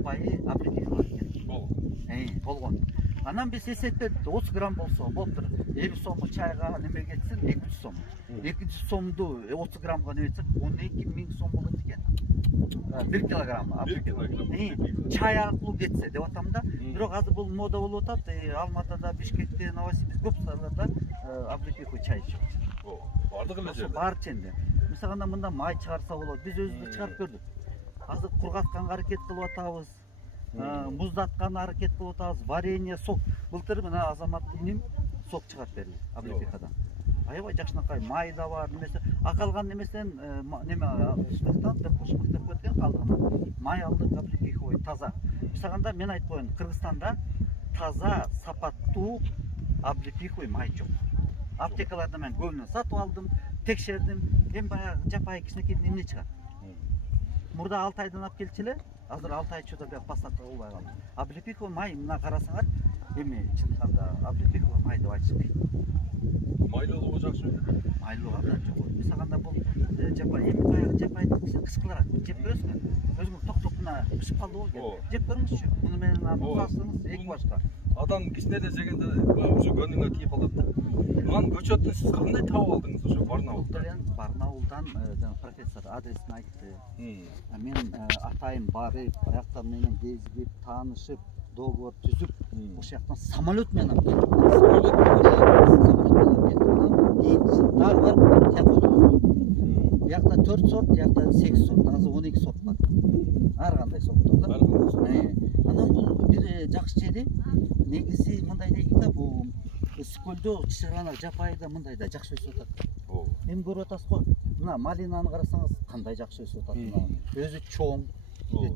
жапайы облепих бар екен. Болгон. Анан биз эсептедик 30 грамм болсо болуптур. 50 сомго чайга неме кетсин 200 сом. 200 сомду 30 граммга небесек 12 миң сом болот экен. 1 килограмм. 1 килограмм. Чай аркылуу кетсе деп атам да. Бирок азыр бул мода болуп атат. Алматыда, Бишкекте, Новосибирск көп шаарларда облепиховый чай ичет. Бардык эле жерде. Бар ченде. Мисалга мында май чыгарса болот. Биз өзүбүз чыгарып көрдүк. Азыр кургатканга аракет кылып атабыз. Муздатканга аракет кылып атабыз. Варенье, сок. Былтыр мына Азамат иним сок чыгарып берди облепихадан. Аябай жакшынакай май да бар, немесе акалган немесен неме шмыктан деп шмыктап кеткен калдыгына. Май алдык облепиховый таза. Мисалганда мен айтып коеюн, Кыргызстанда таза, сапаттуу облепиховый май жок. Аптекаларда мен көбүнөн сатып алдым, текшердим. Эми баягы жапайы кичинекей эмне чыгат? Мурда 6 айдан алып келчү эле, азыр 6 ай чода бияк поставка кылбай калды. Облепиховый май мына карасаңар, эми чындыгында облепиховый май деп айтышпайт. Майлуулугу жакшы. Майлуулугу абдан жок. Мисалганда бул жапайы, эми баягы жапайы кышкылаак жеп көрөсүңөр. Өзүңөр токтоп мына бышып калдыбы? Жеп көрүңүзчү. Муну менен узасыңыз эки башка. Адам кичинеде жегенде ушу көнүңгө тийип калат да. Ман көчөттү сиз кандай таап алдыңыз ошо Барнаулдан? Барнаулдан профессор адресин айтты. Мен атайын барып, аяктар менен кезип, таанышып, договор түзүп, ошол жактан самолет менен келдим. Самолет менен келдим. Кийин дагы барып тияк отурдум. Биякта 4 сорт, биякта 8 сорт, азыр 12 сорт бар. Ар кандай сорттор да. Анан бул бир жакшы жери, негизи мындай дейт да, бул Ысыкөлдө чыгана жапайыда мындай да жакшы өсүп атат. Эми көрүп атасыз го. Мына малинаны карасаңыз кандай жакшы өсүп атат. Өзү чоң,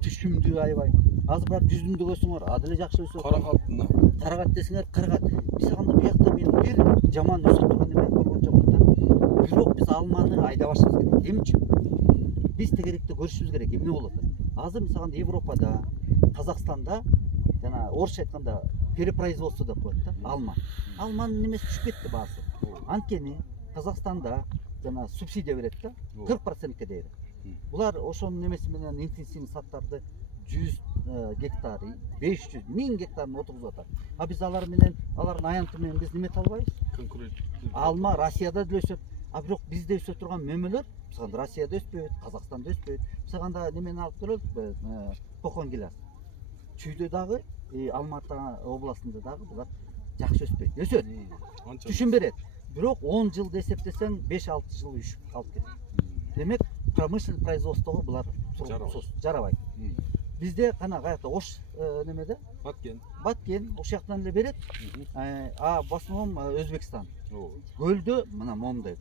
түшүмдүү аябай. Азыр барып жүзүмдү көрсөңөр, аделе жакшы өсүп атат. Карагат. Карагат десеңер, карагат. Мисалында биякта мен бир жаман өсүп турган эме көргөн жокмун да. Бирок биз алманы айдабашыбыз керек. Эмне үчүн? Биз тегеректе көрүшүбүз керек. Эмне болуп атат? Азыр мисалында Европада, Казакстанда, жана орусча айтканда перепроизводство деп коет да, алма. Алманын немеси түшүп кетти баасы. Анткени Казакстанда жана субсидия берет да, 40%ке дейт. Булар ошонун немеси менен интенсивный садтарды 100 гектар, 500 1000 гектарын отургузуп атат. А биз алар менен, алардын аянты менен биз неме албайбыз? Алма Россияда деле өсөт. А бирок бизде өсө турган мөмөлөр, мисалы Россияда өспөйт, Казакстанда өспөйт. Мисалганда немени алып көрөлүк, Кохон гиляс. Чүйдө дагы, Алматы областында дагы булар жакшы өспөйт. Өсөт. Түшүм берет. Бирок 10 жылды эсептесең 5-6 жыл үшүп калып кетет. Демек, промышленный производствого булар жарабайт. Бізде қана қаяқта ош немеде? Баткен, ош жақтан эле берет. А в основном Өзбекстан. Көлдө мына момундай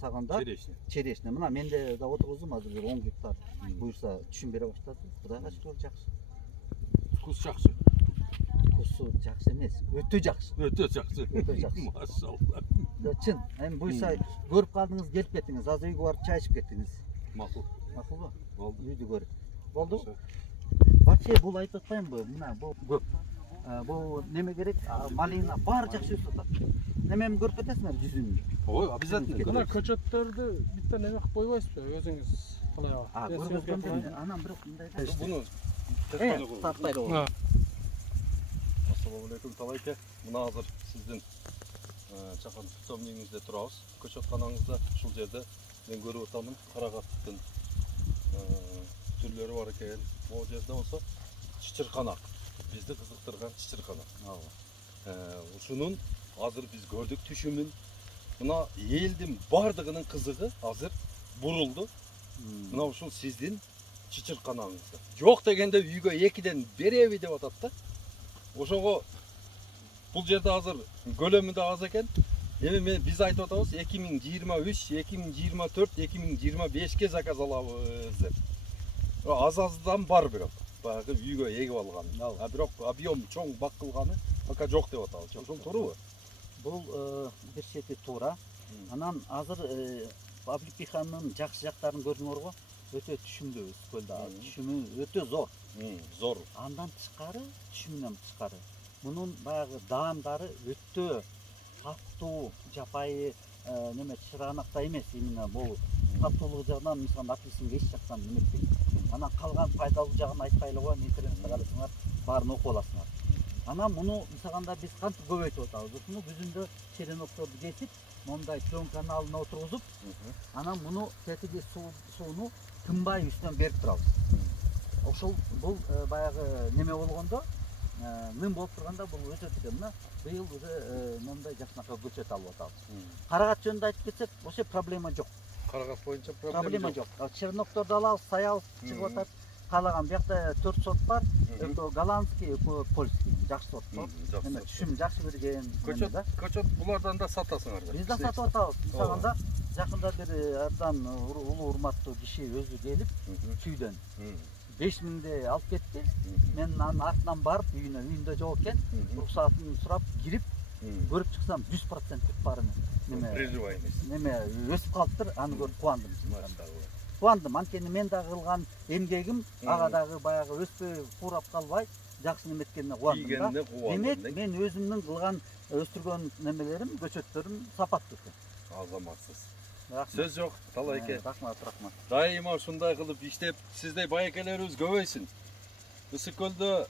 саганда черешня. Мына менде да отургуздум, азыр 10 гектар буюрса түшүм бере баштады. Кудайга шүкүр жакшы. Вкус жакшы. Вкусу жакшы эмес, өтө жакшы. Өтө жакшы. Өтө жакшы. Машалла. Чын, эми буюрса көрүп калдыңыз, келип кеттиңиз, азыр үйгө барып чай ичип кеттиңиз. Макул. Макулбу? Болду. Үйдү көрүп. Болду? Вообще бул айтып атпаймынбы? Мына бул көп. Бул неме керек? Малина бар жакшы өсүп атат. Немени көрүп кетесиңер жүзүмдү. Ой, обязательно. Мына көчөттөрдү битте неме кылып койбойсузбу? Өзүңүз калайбы? Көргөзгөндө анан бирок мындай. Буну тартпайды го. Ассаламу алейкум, Талайке. Мына азыр сиздин чакан питомнигиңизде турабыз. Көчөтканаңызда ушул жерде мен көрүп атамын, карагаттын түрлөрү бар экен. Могу жерде болсо чычырканак. Бизди кызыктырган чычырканак. Ушунун азыр биз көрдүк түшүмүн. Мына элдин бардыгынын кызыгы азыр бурулду. Мына ушул сиздин чычырканагыңызда. Жок дегенде үйгө 2ден береби деп атат да. Ошого бул жерде азыр көлөмү да аз экен. Эми биз айтып атабыз 2023, 2024, 2025ке заказ алабыз деп. Аз-аздан бар бирок. Баягы үйгө эгип алган. А бирок объем чоң бакылганы пока жок деп атабыз. Ошол туурабы? Бул бир чети туура. Анан азыр облепиханын жакшы жактарын көрдүңөр го. Өтө түшүмдүү Ысыкөлдө. Түшүмү өтө зор. Зор. Андан тышкары, түшүмүнөн тышкары. Мунун баягы даамдары өтө таттуу, жапайы неме чыранакта эмес, именно бул таттуулугу жагынан мисалы апельсинге эч жактан неметпейт. Анан калган пайдалуу жагын айтпай эле коеюн, интернетте карасаңар, баарын окуп аласыңар. Анан муну мисалганда биз кантип көбөйтүп атабыз? Ушуну күзүндө черенокторду кесип, мондай чоң каналына отургузуп, анан муну тетиги сууну тынбай үстүнөн берип турабыз. Ошол бул баягы неме болгондо, ным болуп турганда бул өсөт экен. Мына быйыл уже мондай жакшынакай көчөт алып атабыз. Карагат жөнүндө айтып кетсек, ошо проблема жок. Карагат боюнча Проблема жок. Черенокторду алабыз, саябыз, чыгып атат. Каалаган биякта 4 сорт бар. Голландский, польский, жакшы сорт. Эме түшүм жакшы берген. Көчөт булардан да сатасыңар да. Биз да сатып атабыз. Мисалганда жакында бир ардан улуу урматтуу киши өзү келип, Чүйдөн 5000 алып кетти. Мен анын артынан барып, үйүндө жок экен, уруксатын сурап кирип, көрүп чыксам 100% барын Приживай эмес. неме өсүп калыптыр, аны көрүп кубандым. Кубандым, анткени мен дагы кылган эмгегим ага дагы баягы өспөй, курап калбай, жакшы неметкенине кубандым да. Демек, мен өзүмдүн кылган өстүргөн немелерим, көчөттөрүм сапаттуу экен. Азаматсыз. Сөз жок, Талайке. Рахмат. Дайыма ушундай кылып иштеп, сиздей байекелерибиз көбөйсүн. Ысык көлдө,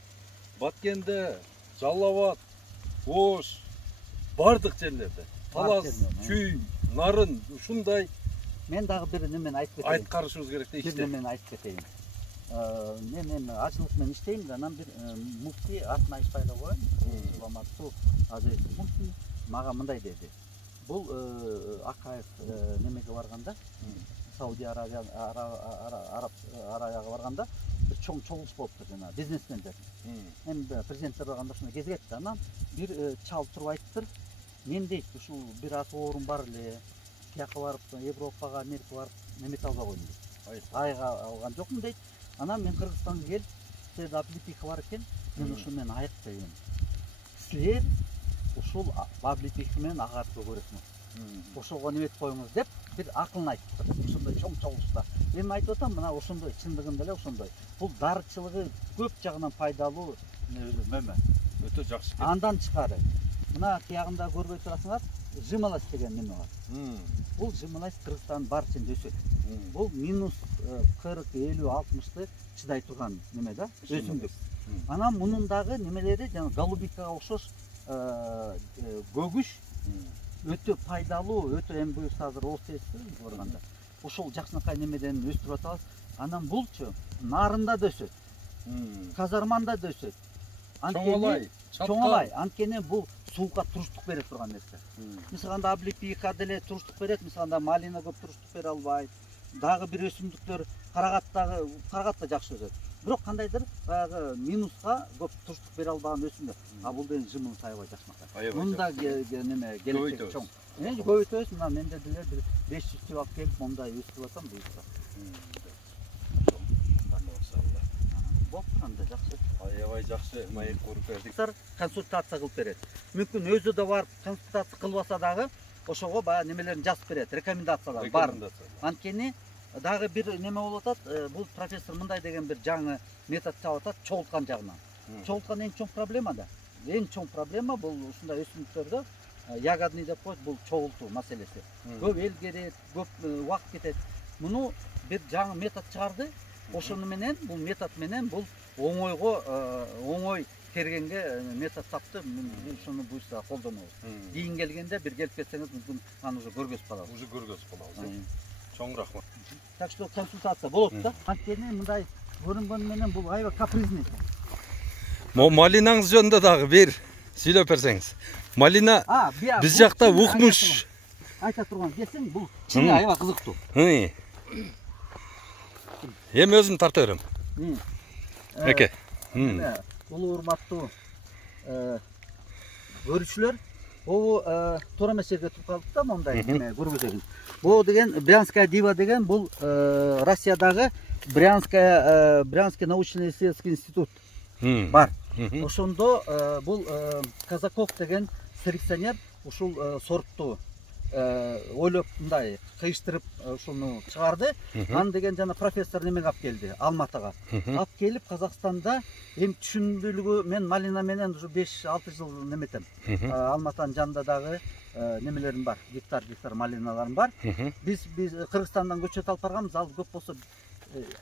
Баткенде, Жалал Абад, Ош, бардык жерлерде. Талас, Чүй, Нарын, ушундай Мен дагы бир немени айтып кетейин. айткарышыбыз керек да Бир иште. немени айтып кетейин. Мен ажылык менен иштейм да, анан бир муфти артын айтпай эле коеюн. Уламаттуу Азиз муфти мага мындай деди. Бул Акаев немеге барганда, Саудия Арабияга барганда бир чоң чогулуш болуптур жана бизнесмендер. Эми президенттер барганда ушуну кезип кетти. Анан бир чал туруп айтыптыр. Мен дейт, ушул бир аты оорум бар эле. Тияка барып, Европага, Америкага барып, немете албай койдум дейт. Айга алган жокмун дейт. Анан мен Кыргызстанга келип, силерде Аблипиха бар экен, мен ушуну мен айык дейм. Силер ушул Аблипиха менен агартып көрөсүңөр. Ошого неметип коюңуз деп бир акылын айтыптыр. Ошондой чоң чогулушта. Эми айтып атам, мына ошондой чындыгында эле ошондой. Бул дарыкчылыгы көп жагынан пайдалуу мөмө. Өтө жакшы. Андан тышкары. Мына тиягында көрбөй турасыңар, жымалас деген неме бар. Бул жымалас Кыргызстандын бар жеринде өсөт. Бул минус 40, 50, 60ты чыдай турган неме да, өсүмдүк. Анан мунун дагы немелери жана голубикага окшош көгүш өтө пайдалуу, өтө эми буюрса азыр ооз тести барганда. Ошол жакшынакай немеден өстүрүп атабыз. Анан булчу нарында да өсөт. Казарманда да өсөт. Чоңалай, анткени бул суукка туруштук бере турган нерсе. Мисалганда Аблипиха деле туруштук берет, мисалганда малина көп туруштук бере албайт. Дагы бир өсүмдүктөр карагат да жакшы өсөт. Бирок кандайдыр баягы минуска көп туруштук бере албаган өсүмдөр. А бул деген жымыл аябай жакшынакай. Мында неме келечек чоң. Эми көбөйтөбүз, мына менде деле бир 500 тип алып келип мондай өстүрүп атам буюрса. Болуп турганда жакшы. Аябай жакшы маек куруп бердик. Консультация кылып берет. Мүмкүн өзү да барып консультация кылбаса дагы ошого баягы немелерин жазып берет, рекомендациялар бар. Анткени дагы бир неме болуп атат, бул профессор мындай деген бир жаңы метод чабып атат, чогулткан жагынан. Чогулткан эң чоң проблема да. Эң чоң проблема бул ушундай өсүмдүктөрдө ягодный деп коет, бул чогултуу маселеси. Көп эл керет, көп убакыт кетет. Муну бир жаңы метод чыгарды. Ошону менен, бул метод менен бул оңой тергенге метод тапты. Ушуну буйрса колдонобуз. Кийин келгенде бир келип кетсеңиз, мүмкүн аны уже көргөзүп калабыз. Уже көргөзүп калабыз. Чоң рахмат. Так что консультация болот да. Анткени мындай көрүнгөн менен бул аябай капризный. Малинаңыз жөнүндө дагы бир сүйлөп берсеңиз. Малина биз жакта укмуш. Айта турган десең, бул чын аябай кызыктуу. Эми өзүм тарта берем. Эке. Улуу урматтуу көрүүчүлөр, бул туура эмес жерге туруп калдык да, мондай неме көргөзөгүн. Бул деген Брянская дива деген, бул Россиядагы Брянский научно-исследовательский институт бар. Ошондо бул Казаков деген селекционер ушул сортту ойлоп мындай кыйыштырып ушуну чыгарды. Аны деген жана профессор немеге алып келди, Алматыга. Алып келип Казакстанда эми түшүндүлүгү, мен малина менен ушу 5-6 жыл неметем. Алматанын жанында дагы немелерим бар, гектар малиналарым бар. Биз Кыргызстандан көчөт алып барганбыз, ал көп болсо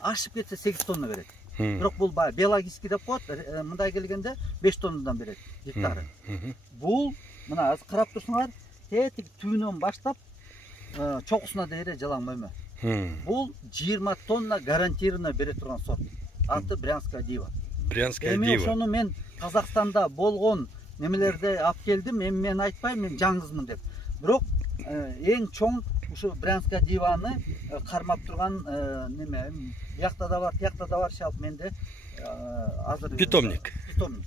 ашып кетсе 8 тонна берет. Мм. Бирок бул баягы биологический деп коет, мындай келгенде 5 тоннадан берет гектары. Бул мына азыр карап турсуңар, тетик түбүнөн баштап чокусуна дейре жалаң мөмө. Бул 20 тонна гарантированно бере турган сорт. Аты Брянская дива. Брянская Эми дива. ошону мен Казакстанда болгон немелерде алып келдим. Эми мен айтпайм, мен жаңызмын деп. Бирок эң чоң ушу Брянская диваны кармап турган неме, биякта да бар, тиякта да бар, шалп менде азыр Питомник.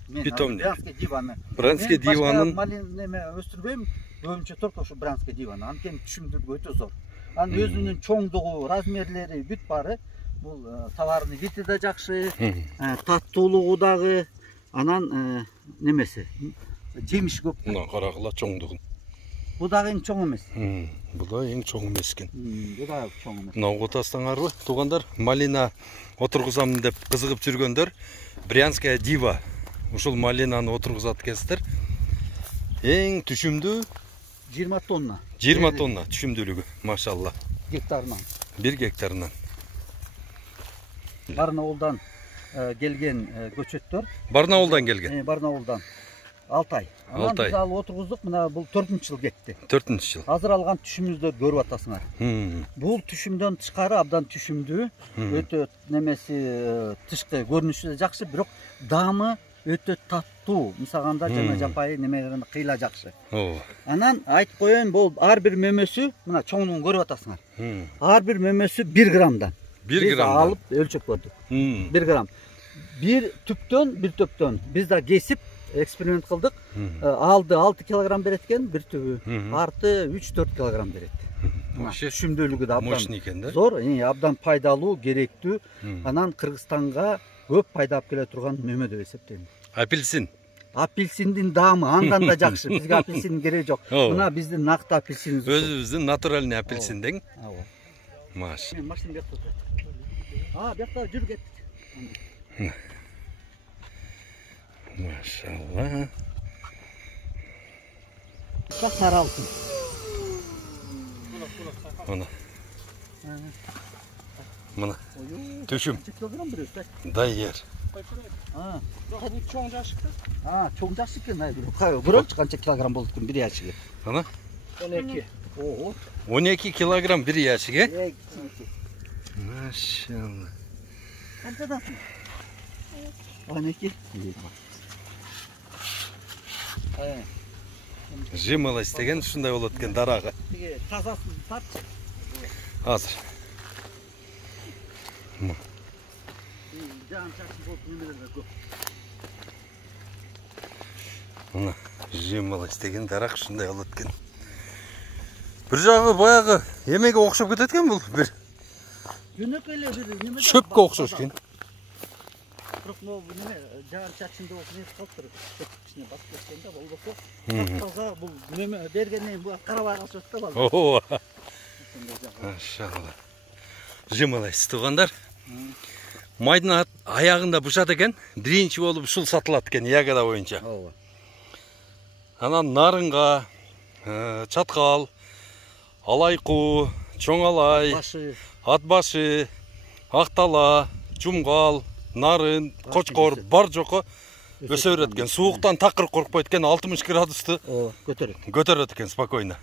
Мен Питомник. Брянская диваны. Брянская диванын малин неме өстүрбөйм, көбүнчө только ушу Брянская диваны. Анткени түшүмдүргү өтө зор. Анын өзүнүн чоңдугу, размерлери бүт бары. Бул товарный види да жакшы, таттуулугу дагы, анан немеси, жемиш көп. мына карагыла чоңдугун. Бул дагы эң чоң эмес. Бул да эң чоң эмес экен. Бул дагы чоң эмес. Мына отастаңарбы, туугандар, малина отургузам деп кызыгып жүргөндөр, Брянская дива. Ушул малинаны отургузат экенсиздер. Эң түшүмдүү 20 тонна. 20 тонна түшүмдүүлүгү, машалла. Гектарынан. 1 гектарынан. Барнауылдан келген көчөттөр. Барнауылдан келген. Барнауылдан. Алтай. Анан Алтай. биз ал отургуздук, мына бул 4-жыл кетти. 4-жыл. Азыр алган түшүмүздөрдү көрүп атасыңар. Бул түшүмдөн тышкары абдан түшүмдүү, өтө немеси тышкы көрүнүшү да жакшы, бирок даамы өтө таттуу. Мисалганда жана жапайы немелерин кыйла жакшы. Анан айтып коеюн, бул ар бир мөмөсү, мына чоңуну көрүп атасыңар. Ар бир мөмөсү 1 граммдан. 1 граммдан. Алып өлчөп көрдүк. 1 грамм. Бир түптөн, бир төптөн биз да кесип эксперимент кылдык. Алды 6 килограмм берет экен, бир түбү. Арты 3-4 килограмм берет. Түшүмдүүлүгү да абдан мощный экен да. Зор, абдан пайдалуу, керектүү. Анан Кыргызстанга көп пайда алып келе турган мөмө деп эсептейм. Апельсин. Апельсиндин даамы андан да жакшы. Бизге апельсиндин кереги жок. Мына биздин накты апельсинибиз. Өзүбүздүн натуральный апельсин дең. Маш. Мен машина бияқта турат. Бияқта жүрүп кеттик. Машалла. Сары алтын. Мына. Мына. Түшүм. Килограмм берет. Дайыр. Чоң жашык да. Чоң жашык экен. Көрөчү канча килограмм болду экен бир ящиги. Ана. 12. 12 килограмм бир ящиги. Машалла. Канчадан? 12. Жималась деген ушундай болот экен дарагы. Тазасын тартчы. Азыр. Жан чачын болуп немелер көп. Мына жималась деген дарак ушундай болот экен. Бир жагы баягы эмеге окшоп кетет экен бул бир. Жөнөкөй эле бир неме. Чөпкө окшош экен. Бирок могу неме жан чачында болуп нетип калыптыр. Кичине басып кеткенде болбосо. Калса бул неме бергенден кийин карабай калышат да бала. Машалла. Жималась туугандар. Майдын аягында бушат экен, биринчи болуп ушул сатылат экен ягода боюнча. Анан нарынга, чаткал, алайку, чоң алай, ат башы, актала, жумгал, нарын, кочкор бар жокко өсө берет экен. Сууктан такыр коркпойт экен, 60 градусту көтөрөт. Көтөрөт экен спокойно.